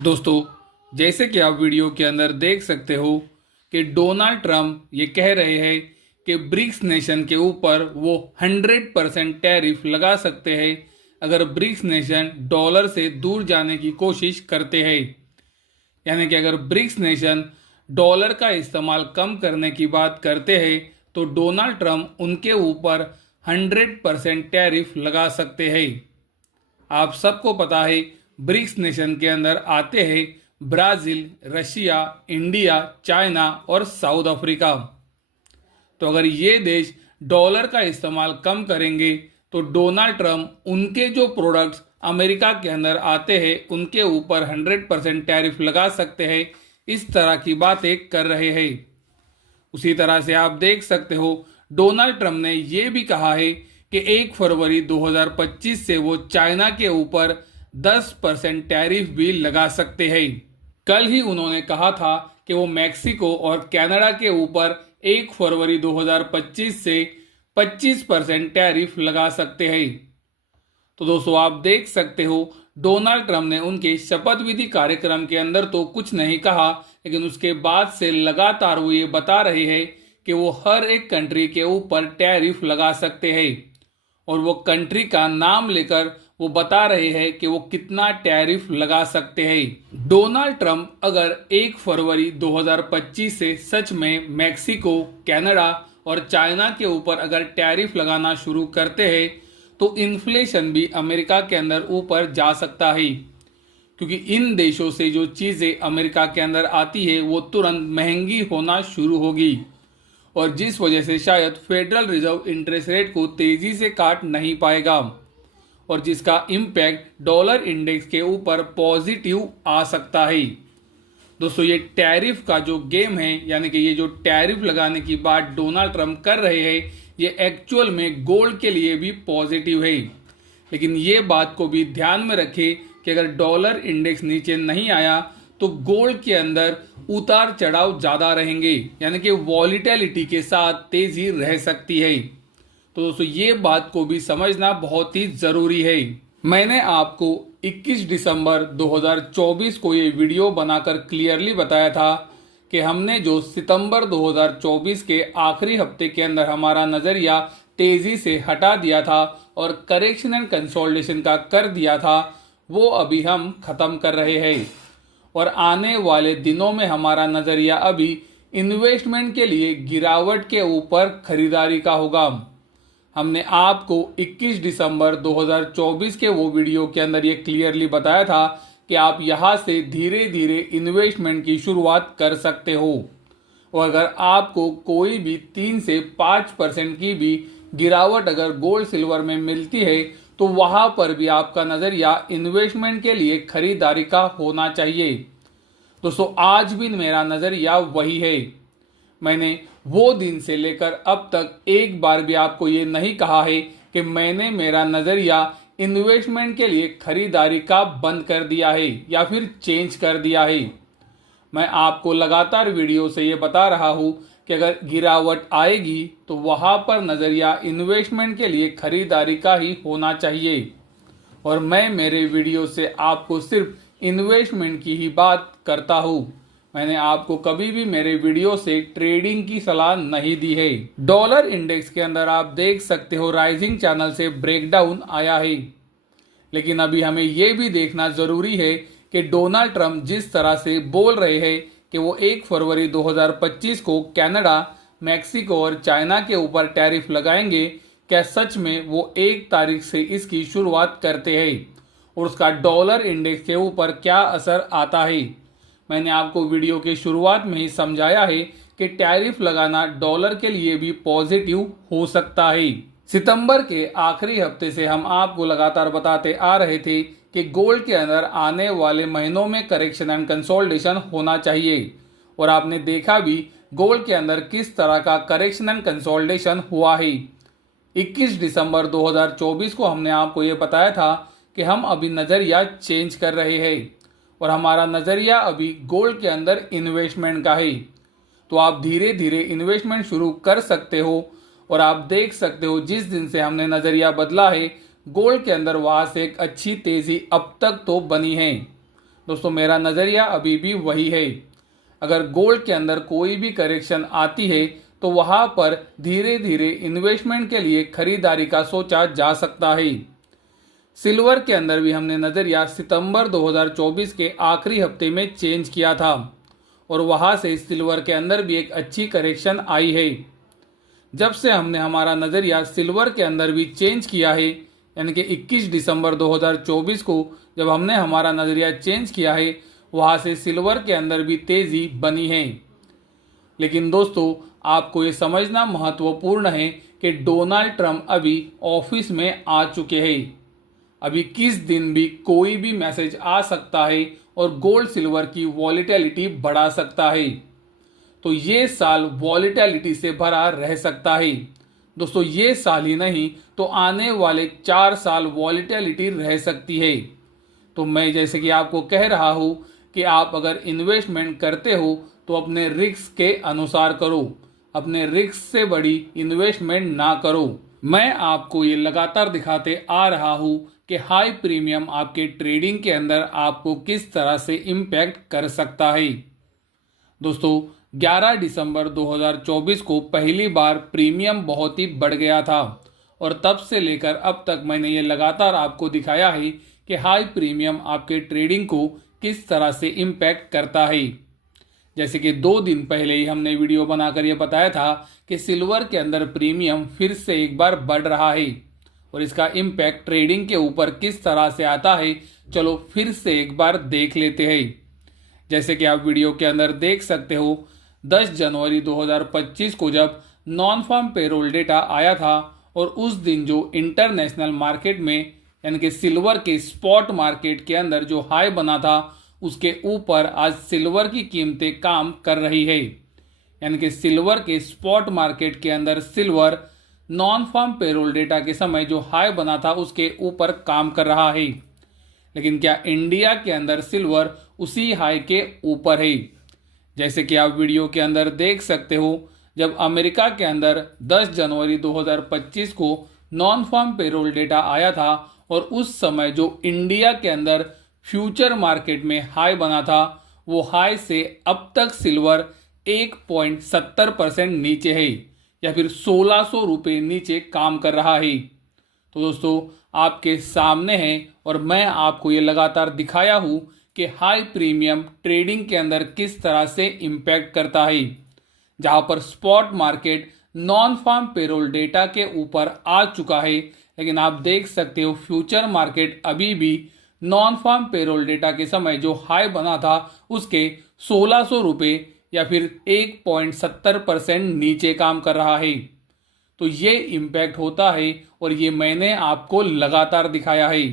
दोस्तों, जैसे कि आप वीडियो के अंदर देख सकते हो कि डोनाल्ड ट्रंप ये कह रहे हैं कि ब्रिक्स नेशन के ऊपर वो 100% टैरिफ लगा सकते हैं अगर ब्रिक्स नेशन डॉलर से दूर जाने की कोशिश करते हैं। यानी कि अगर ब्रिक्स नेशन डॉलर का इस्तेमाल कम करने की बात करते हैं तो डोनाल्ड ट्रंप उनके ऊपर 100% टैरिफ लगा सकते हैं। आप सबको पता है ब्रिक्स नेशन के अंदर आते हैं ब्राज़ील, रशिया, इंडिया, चाइना और साउथ अफ्रीका। तो अगर ये देश डॉलर का इस्तेमाल कम करेंगे तो डोनाल्ड ट्रंप उनके जो प्रोडक्ट्स अमेरिका के अंदर आते हैं उनके ऊपर 100% टैरिफ लगा सकते हैं। इस तरह की बातें कर रहे हैं। उसी तरह से आप देख सकते हो डोनाल्ड ट्रंप ने यह भी कहा है कि 1 फरवरी 2025 से वो चाइना के ऊपर 10% टैरिफ भी लगा सकते हैं। कल ही उन्होंने कहा था कि वो मैक्सिको और कनाडा के ऊपर 1 फरवरी 2025 से 25% टैरिफ लगा सकते हैं। तो दोस्तों, आप देख सकते हो डोनाल्ड ट्रंप ने उनके शपथ विधि कार्यक्रम के अंदर तो कुछ नहीं कहा, लेकिन उसके बाद से लगातार वो ये बता रहे हैं कि वो हर एक कंट्री के ऊपर टैरिफ लगा सकते हैं और वो कंट्री का नाम लेकर वो बता रहे हैं कि वो कितना टैरिफ लगा सकते हैं। डोनाल्ड ट्रंप अगर 1 फरवरी 2025 से सच में मैक्सिको, कनाडा और चाइना के ऊपर अगर टैरिफ लगाना शुरू करते हैं तो इन्फ्लेशन भी अमेरिका के अंदर ऊपर जा सकता है, क्योंकि इन देशों से जो चीज़ें अमेरिका के अंदर आती है वो तुरंत महंगी होना शुरू होगी और जिस वजह से शायद फेडरल रिजर्व इंटरेस्ट रेट को तेज़ी से काट नहीं पाएगा और जिसका इम्पैक्ट डॉलर इंडेक्स के ऊपर पॉजिटिव आ सकता है। दोस्तों, ये टैरिफ का जो गेम है, यानी कि ये जो टैरिफ लगाने की बात डोनाल्ड ट्रंप कर रहे हैं, ये एक्चुअल में गोल्ड के लिए भी पॉजिटिव है। लेकिन ये बात को भी ध्यान में रखें कि अगर डॉलर इंडेक्स नीचे नहीं आया तो गोल्ड के अंदर उतार चढ़ाव ज़्यादा रहेंगे, यानी कि वॉलीटिलिटी के साथ तेज़ी रह सकती है। तो दोस्तों, ये बात को भी समझना बहुत ही ज़रूरी है। मैंने आपको 21 दिसंबर 2024 को ये वीडियो बनाकर क्लियरली बताया था कि हमने जो सितंबर 2024 के आखिरी हफ्ते के अंदर हमारा नज़रिया तेज़ी से हटा दिया था और करेक्शन एंड कंसोलिडेशन का कर दिया था, वो अभी हम ख़त्म कर रहे हैं और आने वाले दिनों में हमारा नज़रिया अभी इन्वेस्टमेंट के लिए गिरावट के ऊपर खरीदारी का होगा। हमने आपको 21 दिसंबर 2024 के वो वीडियो के अंदर ये क्लियरली बताया था कि आप यहाँ से धीरे धीरे इन्वेस्टमेंट की शुरुआत कर सकते हो और अगर आपको कोई भी 3 से 5% की भी गिरावट अगर गोल्ड सिल्वर में मिलती है तो वहाँ पर भी आपका नज़रिया इन्वेस्टमेंट के लिए खरीदारी का होना चाहिए। दोस्तों, आज भी मेरा नज़रिया वही है। मैंने वो दिन से लेकर अब तक एक बार भी आपको ये नहीं कहा है कि मैंने मेरा नज़रिया इन्वेस्टमेंट के लिए खरीदारी का बंद कर दिया है या फिर चेंज कर दिया है। मैं आपको लगातार वीडियो से ये बता रहा हूँ कि अगर गिरावट आएगी तो वहाँ पर नज़रिया इन्वेस्टमेंट के लिए खरीदारी का ही होना चाहिए और मैं मेरे वीडियो से आपको सिर्फ इन्वेस्टमेंट की ही बात करता हूँ। मैंने आपको कभी भी मेरे वीडियो से ट्रेडिंग की सलाह नहीं दी है। डॉलर इंडेक्स के अंदर आप देख सकते हो राइजिंग चैनल से ब्रेकडाउन आया है, लेकिन अभी हमें यह भी देखना जरूरी है कि डोनाल्ड ट्रंप जिस तरह से बोल रहे हैं कि वो 1 फरवरी 2025 को कनाडा, मैक्सिको और चाइना के ऊपर टैरिफ लगाएंगे, क्या सच में वो 1 तारीख से इसकी शुरुआत करते हैं और उसका डॉलर इंडेक्स के ऊपर क्या असर आता है। मैंने आपको वीडियो के शुरुआत में ही समझाया है कि टैरिफ लगाना डॉलर के लिए भी पॉजिटिव हो सकता है। सितंबर के आखिरी हफ्ते से हम आपको लगातार बताते आ रहे थे कि गोल्ड के अंदर आने वाले महीनों में करेक्शन एंड कंसोलिडेशन होना चाहिए और आपने देखा भी गोल्ड के अंदर किस तरह का करेक्शन एंड कंसोलिडेशन हुआ है। 21 दिसंबर 2024 को हमने आपको ये बताया था कि हम अभी नज़रिया चेंज कर रहे हैं और हमारा नज़रिया अभी गोल्ड के अंदर इन्वेस्टमेंट का है। तो आप धीरे धीरे इन्वेस्टमेंट शुरू कर सकते हो और आप देख सकते हो जिस दिन से हमने नज़रिया बदला है गोल्ड के अंदर वहाँ से एक अच्छी तेज़ी अब तक तो बनी है। दोस्तों मेरा नज़रिया अभी भी वही है। अगर गोल्ड के अंदर कोई भी करेक्शन आती है तो वहां पर धीरे धीरे इन्वेस्टमेंट के लिए खरीदारी का सोचा जा सकता है। सिल्वर के अंदर भी हमने नज़रिया सितंबर 2024 के आखिरी हफ्ते में चेंज किया था और वहां से सिल्वर के अंदर भी एक अच्छी करेक्शन आई है। जब से हमने हमारा नज़रिया सिल्वर के अंदर भी चेंज किया है, यानी कि 21 दिसंबर 2024 को जब हमने हमारा नज़रिया चेंज किया है, वहाँ से सिल्वर के अंदर भी तेज़ी बनी है। लेकिन दोस्तों आपको ये समझना महत्वपूर्ण है कि डोनाल्ड ट्रंप अभी ऑफिस में आ चुके हैं। अभी किस दिन भी कोई भी मैसेज आ सकता है और गोल्ड सिल्वर की वॉलेटिलिटी बढ़ा सकता है। तो ये साल वॉलेटिलिटी से भरा रह सकता है। दोस्तों ये साल ही नहीं तो आने वाले 4 साल वॉलेटिलिटी रह सकती है। तो मैं जैसे कि आपको कह रहा हूँ कि आप अगर इन्वेस्टमेंट करते हो तो अपने रिस्क के अनुसार करो, अपने रिस्क से बड़ी इन्वेस्टमेंट ना करो। मैं आपको ये लगातार दिखाते आ रहा हूँ कि हाई प्रीमियम आपके ट्रेडिंग के अंदर आपको किस तरह से इम्पैक्ट कर सकता है। दोस्तों 11 दिसंबर 2024 को पहली बार प्रीमियम बहुत ही बढ़ गया था और तब से लेकर अब तक मैंने ये लगातार आपको दिखाया है कि हाई प्रीमियम आपके ट्रेडिंग को किस तरह से इम्पैक्ट करता है। जैसे कि 2 दिन पहले ही हमने वीडियो बनाकर ये बताया था कि सिल्वर के अंदर प्रीमियम फिर से एक बार बढ़ रहा है और इसका इम्पैक्ट ट्रेडिंग के ऊपर किस तरह से आता है, चलो फिर से एक बार देख लेते हैं। जैसे कि आप वीडियो के अंदर देख सकते हो, 10 जनवरी 2025 को जब नॉन फार्म पेरोल डेटा आया था और उस दिन जो इंटरनेशनल मार्केट में यानी कि सिल्वर के स्पॉट मार्केट के अंदर जो हाई बना था, उसके ऊपर आज सिल्वर की कीमतें काम कर रही है। यानी कि सिल्वर के स्पॉट मार्केट के अंदर silver non farm payroll data के समय जो हाई बना था उसके ऊपर काम कर रहा है। लेकिन क्या इंडिया के अंदर सिल्वर उसी हाई के ऊपर है? जैसे कि आप वीडियो के अंदर देख सकते हो, जब अमेरिका के अंदर 10 जनवरी 2025 को नॉन फार्म पेरोल डेटा आया था और उस समय जो इंडिया के अंदर फ्यूचर मार्केट में हाई बना था, वो हाई से अब तक सिल्वर 1.70% नीचे है या फिर 1600 रुपये नीचे काम कर रहा है। तो दोस्तों आपके सामने है और मैं आपको ये लगातार दिखाया हूँ कि हाई प्रीमियम ट्रेडिंग के अंदर किस तरह से इम्पैक्ट करता है। जहां पर spot market non farm payroll data के ऊपर आ चुका है, लेकिन आप देख सकते हो फ्यूचर मार्केट अभी भी नॉन फार्म पेरोल डेटा के समय जो हाई बना था उसके 1600 रुपये या फिर 1.70% नीचे काम कर रहा है। तो ये इम्पैक्ट होता है और ये मैंने आपको लगातार दिखाया है।